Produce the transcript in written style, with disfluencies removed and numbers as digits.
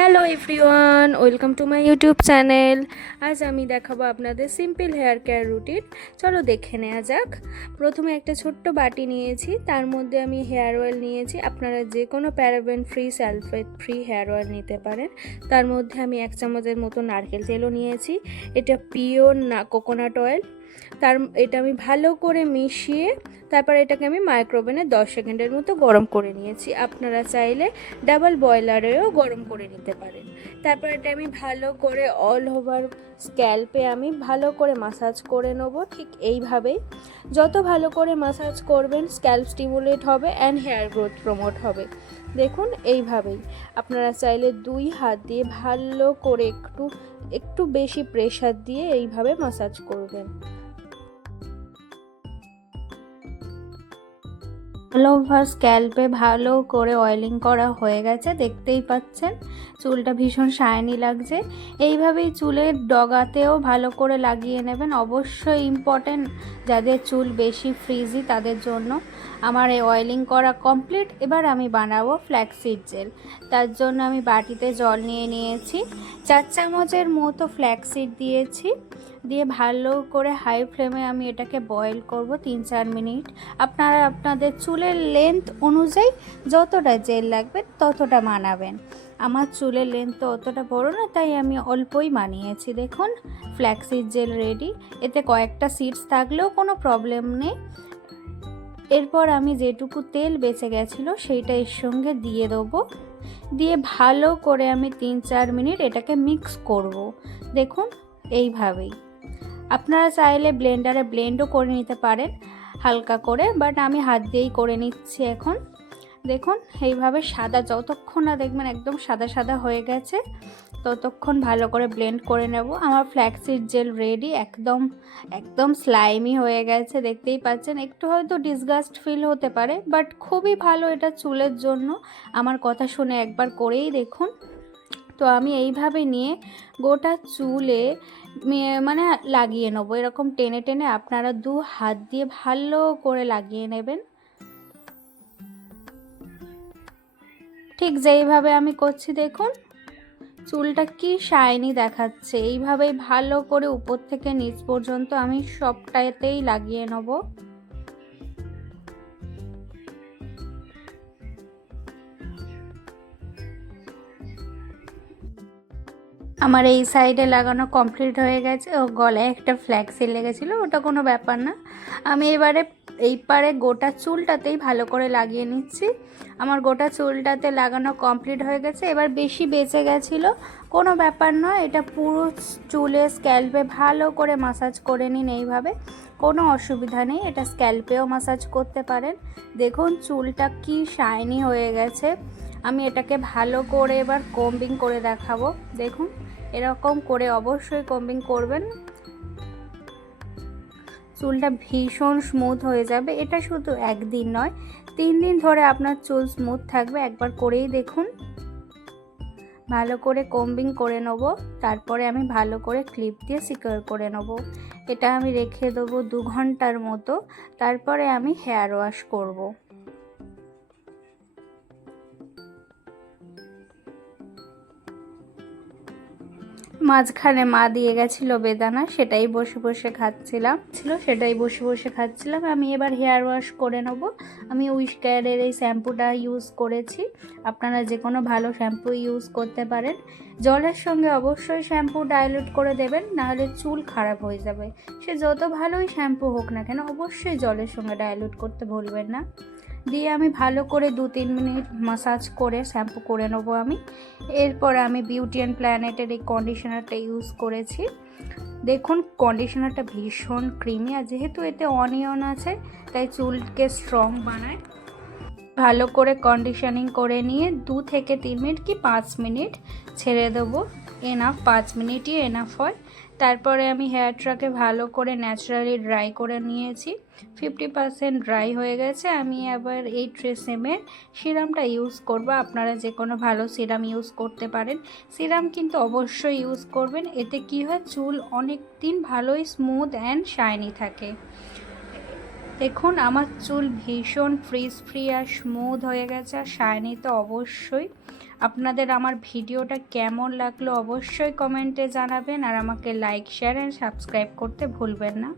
Hello everyone, welcome to my YouTube channel. আজ আমি দেখাবো আপনাদের সিম্পল হেয়ার কেয়ার রুটিন। চলো দেখে নেওয়া যাক। প্রথমে একটা ছোট্ট বাটি নিয়েছি, তার মধ্যে আমি হেয়ার অয়েল নিয়েছি। আপনারা যে কোনো paraben free, sulphate free hair oil নিতে পারেন। তার মধ্যে আমি 1 চামচের মতো নারকেল তেলও নিয়েছি। এটা পিওর না কোকোনাট অয়েল। এটা আমি ভালো করে মিশিয়ে তারপর এটাকে আমি মাইক্রোওভেনে 10 সেকেন্ডের মতো গরম করে নিয়েছি। আপনারা চাইলে ডাবল বয়লারেও গরম করে নিতে পারেন। তারপর এটা আমি ভালো করে অল ওভার স্ক্যাল্পে আমি ভালো করে মাসাজ করে নেব। ঠিক এইভাবেই যত ভালো করে মাসাজ করবেন স্ক্যাল্প স্টিমুলেট হবে অ্যান্ড হেয়ার গ্রোথ প্রমোট হবে। দেখুন এইভাবেই আপনারা চাইলে 2 হাত দিয়ে ভালো করে একটু বেশি প্রেশার দিয়ে এইভাবে মাসাজ করবেন। অল ওভার স্ক্যাল্পে ভালো করে অয়েলিং করা হয়ে গেছে, দেখতেই পাচ্ছেন চুলটা ভীষণ শাইনি লাগছে। এইভাবেই চুলের ডগাতেও ভালো করে লাগিয়ে নেবেন। অবশ্যই ইম্পর্টেন্ট যাদের চুল বেশি ফ্রিজি তাদের জন্য। আমার এই অয়েলিং করা কমপ্লিট। এবার আমি বানাবো ফ্ল্যাক্সিড জেল। তার জন্য আমি বাটিতে জল নিয়ে নিয়েছি, 4 চামচের মতো ফ্ল্যাক্সিড দিয়েছি। দিয়ে ভালো করে হাই ফ্লেমে আমি এটাকে বয়েল করব 3-4 মিনিট। আপনারা আপনাদের চুলের লেন্থ অনুযায়ী যতটা জেল লাগবে ততটা বানাবেন। আমার চুলের লেন্থ তো অতটা বড় না, তাই আমি অল্পই বানিয়েছি। দেখুন ফ্ল্যাক্সিড জেল রেডি। এতে কয়েকটা সিডস থাকলেও কোনো প্রবলেম নেই। এরপর আমি যেটুকু তেল বেঁচে গেছিলো সেইটা এর সঙ্গে দিয়ে দেবো। দিয়ে ভালো করে আমি 3-4 মিনিট এটাকে মিক্স করব। দেখুন এইভাবেই আপনারা চাইলে ব্লেন্ডারে ব্লেন্ডও করে নিতে পারেন হালকা করে, বাট আমি হাত দিয়েই করে নিচ্ছি এখন। দেখুন এইভাবে সাদা, যতক্ষণ না দেখবেন একদম সাদা সাদা হয়ে গেছে ততক্ষণ ভালো করে ব্লেন্ড করে নেব। আমার ফ্ল্যাক্সিড জেল রেডি, একদম স্লাইমি হয়ে গেছে, দেখতেই পাচ্ছেন। একটু হয়তো ডিসগাস্ট ফিল হতে পারে, বাট খুবই ভালো এটা চুলের জন্য। আমার কথা শুনে একবার করেই দেখুন। তো আমি এইভাবে নিয়ে গোটা চুলে মানে লাগিয়ে নেবো। এরকম টেনে টেনে আপনারা 2 হাত দিয়ে ভালো করে লাগিয়ে নেবেন, ঠিক যেইভাবে আমি করছি। দেখুন চুলটা কি শাইনি দেখাচ্ছে। এইভাবেই ভালো করে উপর থেকে নিচ পর্যন্ত আমি সবটাতেই লাগিয়ে নেব। আমার এই সাইডে লাগানো কমপ্লিট হয়ে গেছে। ও গলায় একটা ফ্ল্যাক্সি লেগেছিলো, ওটা কোনো ব্যাপার না। আমি এবারে এই পারে গোটা চুলটাতেই ভালো করে লাগিয়ে নিচ্ছি। আমার গোটা চুলটাতে লাগানো কমপ্লিট হয়ে গেছে। এবার বেশি বেঁচে গেছিলো, কোনো ব্যাপার নয়। এটা পুরো চুলে স্ক্যাল্পে ভালো করে মাসাজ করে নিন এইভাবে, কোনো অসুবিধা নেই। এটা স্ক্যাল্পেও মাসাজ করতে পারেন। দেখুন চুলটা কি শাইনি হয়ে গেছে। আমি এটাকে ভালো করে এবার কম্বিং করে দেখাবো। দেখুন এরকম করে অবশ্যই কম্বিং করবেন, চুলটা ভীষণ স্মুথ হয়ে যাবে। এটা শুধু একদিন নয়, 3 দিন ধরে আপনার চুল স্মুথ থাকবে। একবার করেই দেখুন। ভালো করে কম্বিং করে নেব, তারপরে আমি ভালো করে ক্লিপ দিয়ে সিকিউর করে নেব। এটা আমি রেখে দেবো 2 ঘন্টার মতো, তারপরে আমি হেয়ার ওয়াশ করব। মাঝখানে মা দিয়ে গেছিলো বেদানা, সেটাই বসে বসে খাচ্ছিলাম। আমি এবার হেয়ার ওয়াশ করে নেব। আমি উইশ কেয়ারের এই শ্যাম্পুটা ইউজ করেছি। আপনারা যে কোনো ভালো শ্যাম্পু ইউজ করতে পারেন। জলের সঙ্গে অবশ্যই শ্যাম্পু ডাইলুট করে দেবেন, নাহলে চুল খারাপ হয়ে যাবে। সে যত ভালোই শ্যাম্পু হোক না কেন, অবশ্যই জলের সঙ্গে ডাইলুট করতে ভুলবেন না। দিয়ে আমি ভালো করে 2-3 মিনিট মাসাজ করে শ্যাম্পু করে নেবো আমি। এরপর আমি বিউটি অ্যান্ড প্ল্যানেটের এই কন্ডিশনারটা ইউজ করেছি। দেখুন কন্ডিশনারটা ভীষণ ক্রিমি, আর যেহেতু এতে অনিয়ন আছে তাই চুলকে স্ট্রং বানায়। ভালো করে কন্ডিশনিং করে নিয়ে 2 থেকে 3 মিনিট কি 5 মিনিট ছেড়ে দেবো। এনাফ, 5 মিনিটই এনাফ হয়। তারপরে আমি হেয়ারটাকে ভালো করে ন্যাচারালি ড্রাই করে নিয়েছি। 50% ড্রাই হয়ে গেছে। আমি আবার এই ট্রেসেমের সিরামটা ইউজ করব। আপনারা যে কোনো ভালো সিরাম ইউজ করতে পারেন। সিরাম কিন্তু অবশ্যই ইউজ করবেন, এতে কি হয় চুল অনেক দিন ভালোই স্মুথ অ্যান্ড শাইনি থাকে। দেখুন আমার চুল ভীষণ ফ্রিজ ফ্রি আর স্মুথ হয়ে গেছে, আর শাইনি তো অবশ্যই। আপনাদের আমার ভিডিওটা কেমন লাগলো অবশ্যই কমেন্টে জানাবেন, আর আমাকে লাইক শেয়ার অ্যান্ড সাবস্ক্রাইব করতে ভুলবেন না।